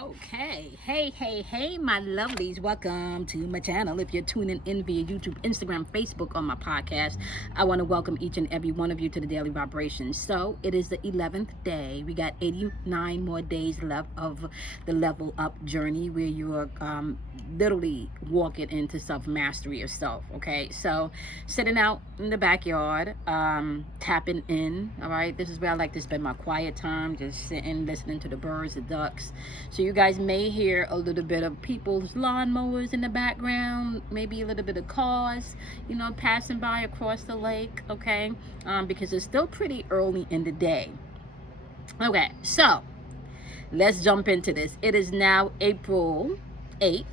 Okay. Hey, my lovelies. Welcome to my channel. If you're tuning in via YouTube, Instagram, Facebook, on my podcast, I want to welcome each and every one of you to the Daily Vibrations. So, it is the 11th day. We got 89 more days left of the level up journey where you are literally walking into self-mastery of self. Okay. So, sitting out in the backyard, tapping in. All right. This is where I like to spend my quiet time, just sitting, listening to the birds, the ducks. So you guys may hear a little bit of people's lawnmowers in the background, maybe a little bit of cars, passing by across the lake, okay? Because it's still pretty early in the day. Okay, so let's jump into this. It is now April 8th.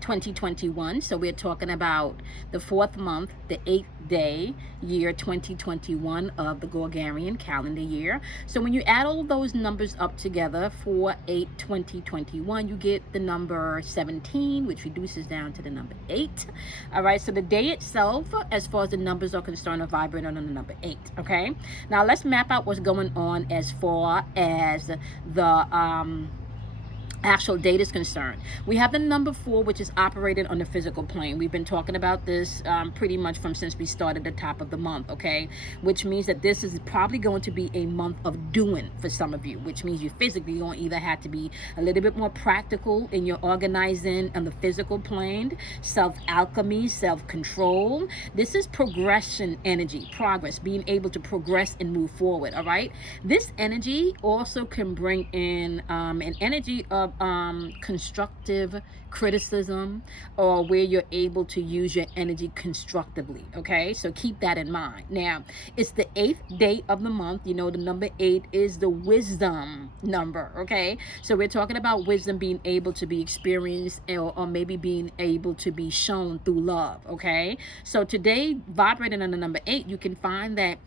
2021. So we're talking about the 4th month, the 8th day, year 2021 of the Gregorian calendar year. So when you add all those numbers up together, 4/8/2021, you get the number 17, which reduces down to the number 8. All right, so the day itself, as far as the numbers are concerned, are vibrating on the number 8. Okay, now let's map out what's going on as far as the actual date is concerned. We have the number 4, which is operated on the physical plane. We've been talking about this pretty much since we started the top of the month, okay? Which means that this is probably going to be a month of doing for some of you, which means you physically going to either have to be a little bit more practical in your organizing on the physical plane, self-alchemy, self-control. This is progression energy, progress, being able to progress and move forward, all right? This energy also can bring in an energy of constructive criticism, or where you're able to use your energy constructively. Okay, so keep that in mind. Now, it's the 8th day of the month. The number 8 is the wisdom number. Okay, so we're talking about wisdom being able to be experienced, or maybe being able to be shown through love. Okay, so today, vibrating on the number 8, you can find that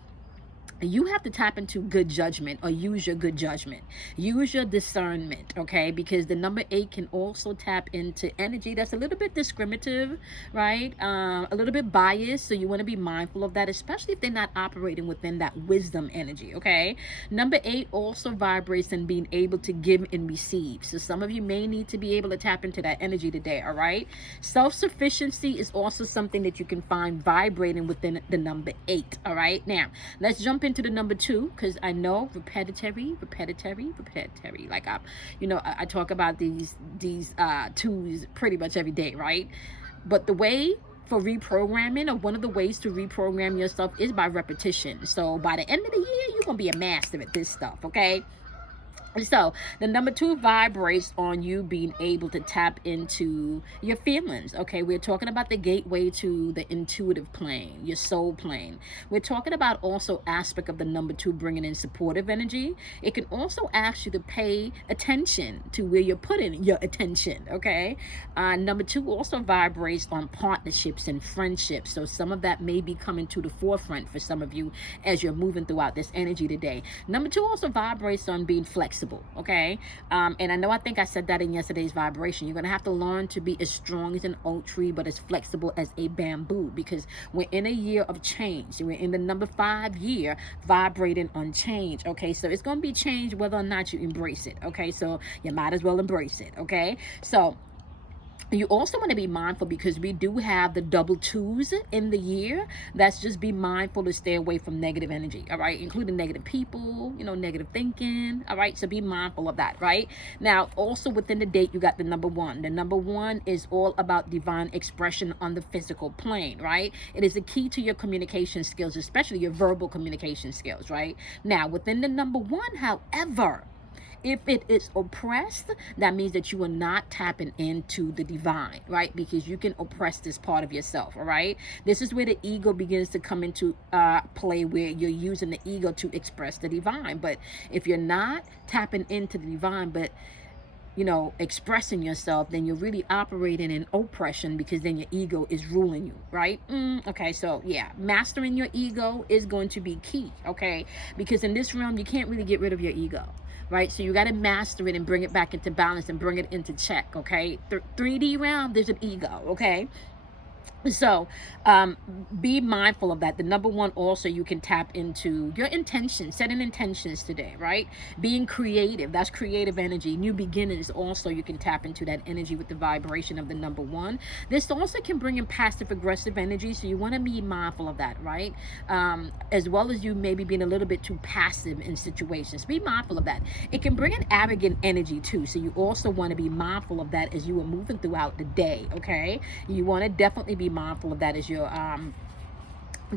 you have to tap into good judgment, or use your good judgment, use your discernment, okay? Because the number 8 can also tap into energy that's a little bit discriminative, right? A little bit biased, so you want to be mindful of that, especially if they're not operating within that wisdom energy, okay? Number 8 also vibrates in being able to give and receive, so some of you may need to be able to tap into that energy today, all right? Self-sufficiency is also something that you can find vibrating within the number 8, all right? Now, let's jump into the number 2, because I know repetitive. Like I talk about these twos pretty much every day, right? But the way for reprogramming, or one of the ways to reprogram yourself, is by repetition. So by the end of the year, you're gonna be a master at this stuff, okay? So the number 2 vibrates on you being able to tap into your feelings. Okay, we're talking about the gateway to the intuitive plane, your soul plane. We're talking about also aspect of the number 2 bringing in supportive energy. It can also ask you to pay attention to where you're putting your attention. Okay, number 2 also vibrates on partnerships and friendships. So some of that may be coming to the forefront for some of you as you're moving throughout this energy today. Number 2 also vibrates on being flexible. Okay, and I think I said that in yesterday's vibration. You're gonna have to learn to be as strong as an oak tree, but as flexible as a bamboo, because we're in a year of change. We're in the number 5 year, vibrating on change. Okay, so it's gonna be change whether or not you embrace it. Okay, so you might as well embrace it. Okay, so you also want to be mindful, because we do have the double 2s in the year. That's just be mindful to stay away from negative energy, all right? Including negative people, negative thinking, all right? So be mindful of that, right? Now, also within the date, you got the number 1. The number 1 is all about divine expression on the physical plane, right? It is the key to your communication skills, especially your verbal communication skills, right? Now, within the number 1, however, if it is oppressed, that means that you are not tapping into the divine, right? Because you can oppress this part of yourself, all right? This is where the ego begins to come into play, where you're using the ego to express the divine. But if you're not tapping into the divine, but expressing yourself, then you're really operating in oppression, because then your ego is ruling you, right? Okay, so yeah, mastering your ego is going to be key, okay? Because in this realm, you can't really get rid of your ego, right? So you got to master it and bring it back into balance and bring it into check, okay? 3D realm, there's an ego, okay? So be mindful of that. The number one, also, you can tap into your intentions, setting intentions today, right? Being creative, that's creative energy. New beginnings, also, you can tap into that energy with the vibration of the number one. This also can bring in passive aggressive energy, so you want to be mindful of that, right? As well as you maybe being a little bit too passive in situations. Be mindful of that. It can bring an arrogant energy too, so you also want to be mindful of that as you are moving throughout the day, okay? You want to definitely be mindful of that as you're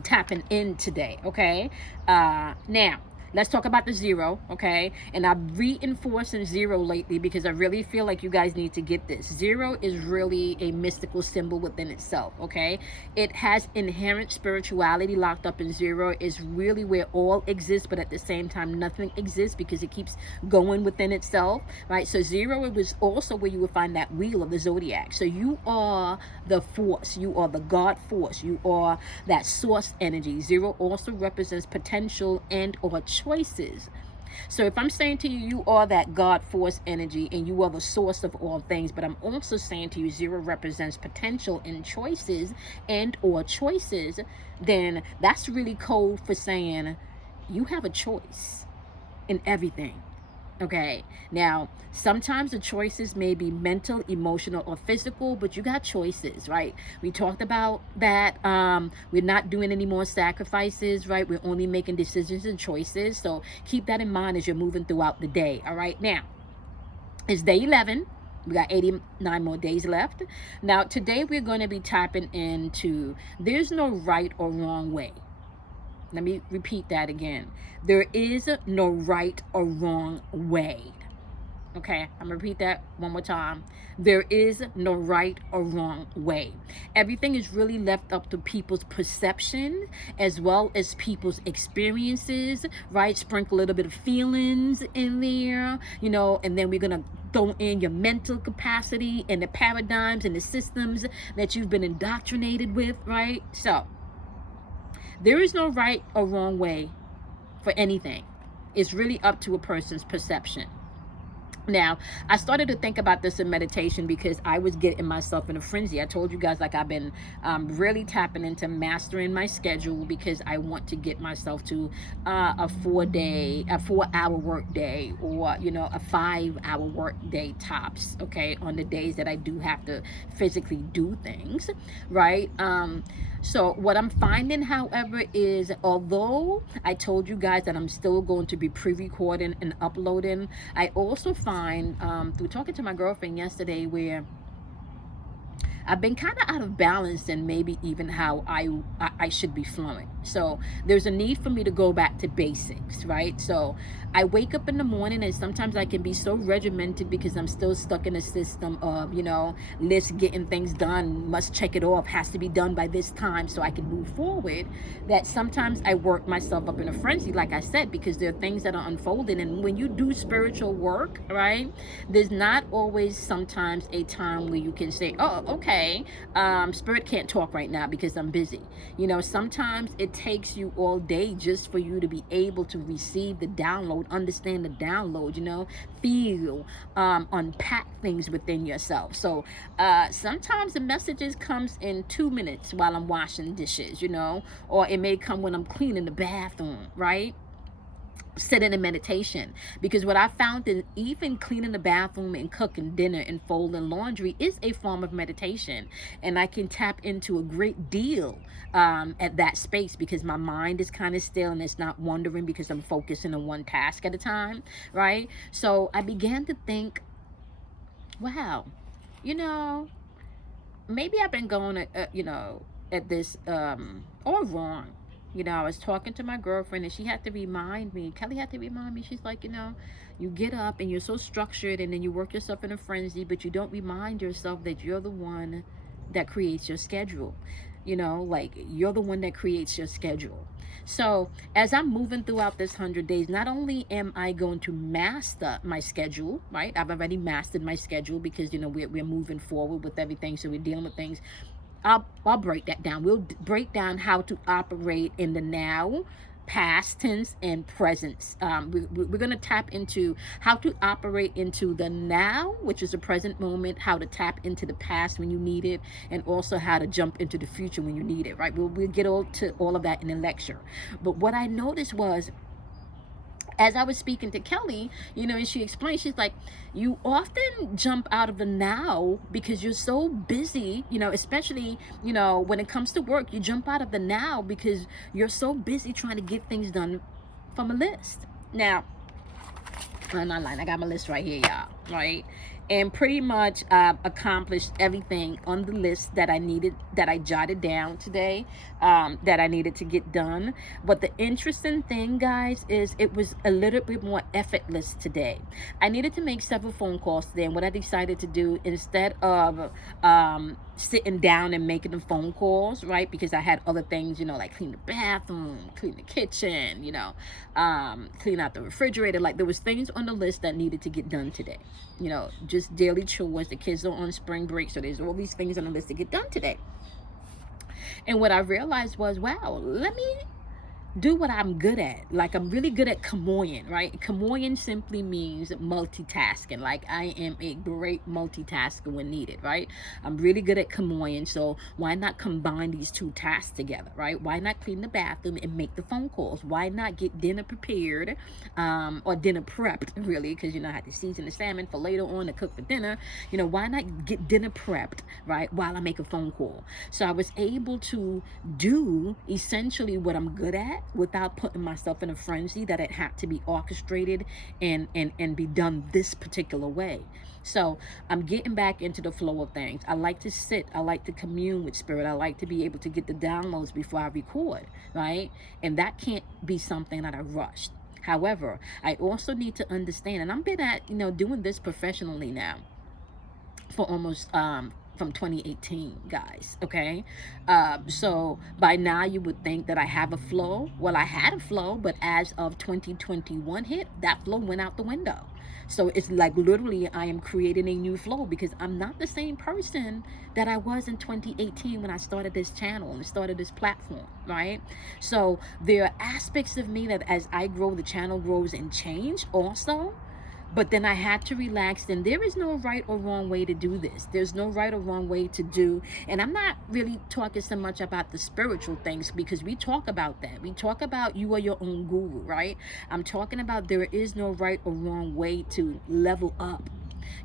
tapping in today, okay? Now, let's talk about the zero, okay? And I'm reinforcing zero lately because I really feel like you guys need to get this. Zero is really a mystical symbol within itself, okay? It has inherent spirituality locked up in zero. It's really where all exists, but at the same time, nothing exists because it keeps going within itself, right? So zero, it was also where you would find that wheel of the zodiac. So you are the force. You are the God force. You are that source energy. Zero also represents potential and or choices. So if I'm saying to you, you are that God force energy and you are the source of all things, but I'm also saying to you, zero represents potential and choices and or choices, then that's really code for saying you have a choice in everything. Okay, now sometimes the choices may be mental, emotional, or physical, but you got choices, right? We talked about that. We're not doing any more sacrifices, right? We're only making decisions and choices. So keep that in mind as you're moving throughout the day. All right, now it's day 11. We got 89 more days left. Now, today we're going to be tapping into there's no right or wrong way. Let me repeat that again. There is no right or wrong way. Okay, I'm gonna repeat that one more time. There is no right or wrong way. Everything is really left up to people's perception as well as people's experiences, right? Sprinkle a little bit of feelings in there, and then we're gonna throw in your mental capacity and the paradigms and the systems that you've been indoctrinated with, right? So there is no right or wrong way for anything. It's really up to a person's perception. Now, I started to think about this in meditation because I was getting myself in a frenzy. I told you guys, like, I've been really tapping into mastering my schedule because I want to get myself to a 4-hour work day, or, a 5-hour work day tops, okay, on the days that I do have to physically do things, right? So what I'm finding, however, is although I told you guys that I'm still going to be pre-recording and uploading, I also find through talking to my girlfriend yesterday where I've been kind of out of balance and maybe even how I should be flowing. So there's a need for me to go back to basics, right? So I wake up in the morning and sometimes I can be so regimented because I'm still stuck in a system of, list getting things done, must check it off, has to be done by this time so I can move forward, that sometimes I work myself up in a frenzy, like I said, because there are things that are unfolding. And when you do spiritual work, right, there's not always sometimes a time where you can say, oh, okay, spirit can't talk right now because I'm busy. Sometimes it takes you all day just for you to be able to receive the download, understand the download, feel, unpack things within yourself. So sometimes the messages comes in 2 minutes while I'm washing dishes, or it may come when I'm cleaning the bathroom, right? Sitting in meditation, because what I found is even cleaning the bathroom and cooking dinner and folding laundry is a form of meditation, and I can tap into a great deal at that space because my mind is kind of still and it's not wandering because I'm focusing on one task at a time, right? So I began to think, wow, maybe I've been going at this all wrong. I was talking to my girlfriend and she had to remind me, Kelly had to remind me, she's like, you get up and you're so structured and then you work yourself in a frenzy, but you don't remind yourself that you're the one that creates your schedule. Like, you're the one that creates your schedule. So as I'm moving throughout this 100 days, not only am I going to master my schedule, right? I've already mastered my schedule because, we're moving forward with everything. So we're dealing with things. I'll break that down. We'll break down how to operate in the now, past tense and presence. We're going to tap into how to operate into the now, which is the present moment, how to tap into the past when you need it, and also how to jump into the future when you need it, right? We'll get to all of that in the lecture. But what I noticed was, as I was speaking to Kelly, and she explained, she's like, you often jump out of the now because you're so busy, especially, when it comes to work, you jump out of the now because you're so busy trying to get things done from a list. Now, I'm not lying, I got my list right here, y'all, right? And pretty much accomplished everything on the list that I needed, that I jotted down today, that I needed to get done. But the interesting thing, guys, is it was a little bit more effortless today. I needed to make several phone calls today, and what I decided to do, instead of sitting down and making the phone calls, right, because I had other things, like clean the bathroom, clean the kitchen, clean out the refrigerator, like there was things on the list that needed to get done today, just daily chores. The kids are on spring break, so there's all these things on the list to get done today. And what I realized was, wow, let me do what I'm good at. Like, I'm really good at Kimoying, right? Kimoying simply means multitasking. Like, I am a great multitasker when needed, right? I'm really good at Kimoying, so why not combine these two tasks together, right? Why not clean the bathroom and make the phone calls? Why not get dinner prepared, or dinner prepped, really, because, I have to season the salmon for later on to cook for dinner. Why not get dinner prepped, right, while I make a phone call? So I was able to do essentially what I'm good at, without putting myself in a frenzy that it had to be orchestrated and be done this particular way. So I'm getting back into the flow of things. I like to sit, I like to commune with spirit, I like to be able to get the downloads before I record, right? And that can't be something that I rushed. However, I also need to understand, and I've been at doing this professionally now for almost from 2018, guys, okay? So by now you would think that I have a flow. Well, I had a flow, but as of 2021 hit, that flow went out the window. So it's like literally I am creating a new flow, because I'm not the same person that I was in 2018 when I started this channel and started this platform, right? So there are aspects of me that as I grow, the channel grows and change also. But then I had to relax, and there is no right or wrong way to do this. There's no right or wrong way to do, and I'm not really talking so much about the spiritual things, because we talk about that. We talk about you are your own guru, right? I'm talking about there is no right or wrong way to level up.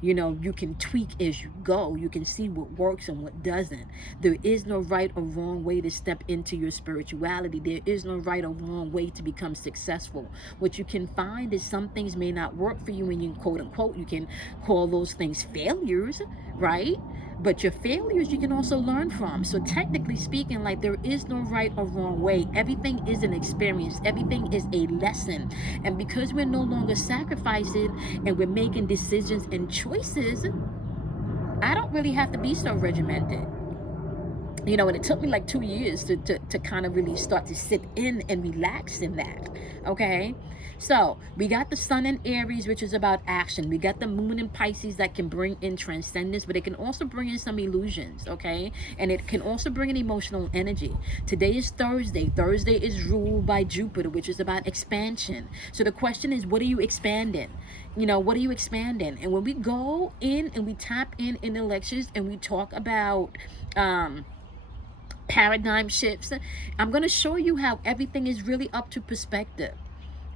You can tweak as you go. You can see what works and what doesn't. There is no right or wrong way to step into your spirituality. There is no right or wrong way to become successful. What you can find is some things may not work for you, and you quote unquote, you can call those things failures, right? But your failures you can also learn from. So technically speaking, like, there is no right or wrong way. Everything is an experience. Everything is a lesson. And because we're no longer sacrificing and we're making decisions and choices, I don't really have to be so regimented. And it took me like 2 years to kind of really start to sit in and relax in that, okay? So we got the sun in Aries, which is about action. We got the moon in Pisces that can bring in transcendence, but it can also bring in some illusions, okay? And it can also bring in emotional energy. Today is Thursday. Thursday is ruled by Jupiter, which is about expansion. So the question is, what are you expanding? What are you expanding? And when we go in and we tap in the lectures and we talk about paradigm shifts, I'm going to show you how everything is really up to perspective.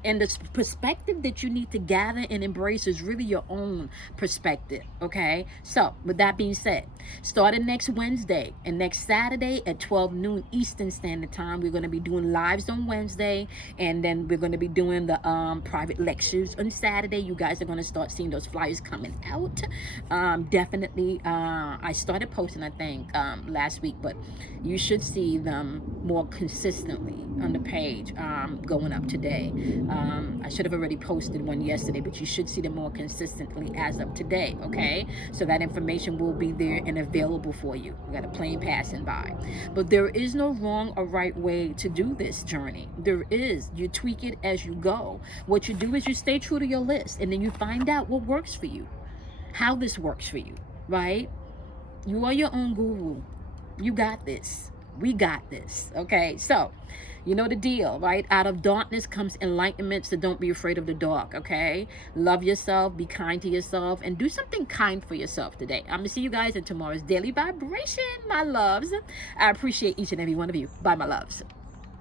And the perspective that you need to gather and embrace is really your own perspective, okay? So, with that being said, starting next Wednesday and next Saturday at 12 noon Eastern Standard Time, we're going to be doing lives on Wednesday, and then we're going to be doing the private lectures on Saturday. You guys are going to start seeing those flyers coming out. Definitely, I started posting, I think, last week, but you should see them more consistently on the page going up today. I should have already posted one yesterday, but you should see them more consistently as of today, okay? So that information will be there and available for you. We got a plane passing by. But there is no wrong or right way to do this journey. There is. You tweak it as you go. What you do is you stay true to your list, and then you find out what works for you, how this works for you, right? You are your own guru. You got this. We got this. Okay, so you know the deal, right? Out of darkness comes enlightenment, so don't be afraid of the dark, okay? Love yourself, be kind to yourself, and do something kind for yourself today. I'm gonna see you guys in tomorrow's daily vibration, my loves. I appreciate each and every one of you. Bye, my loves.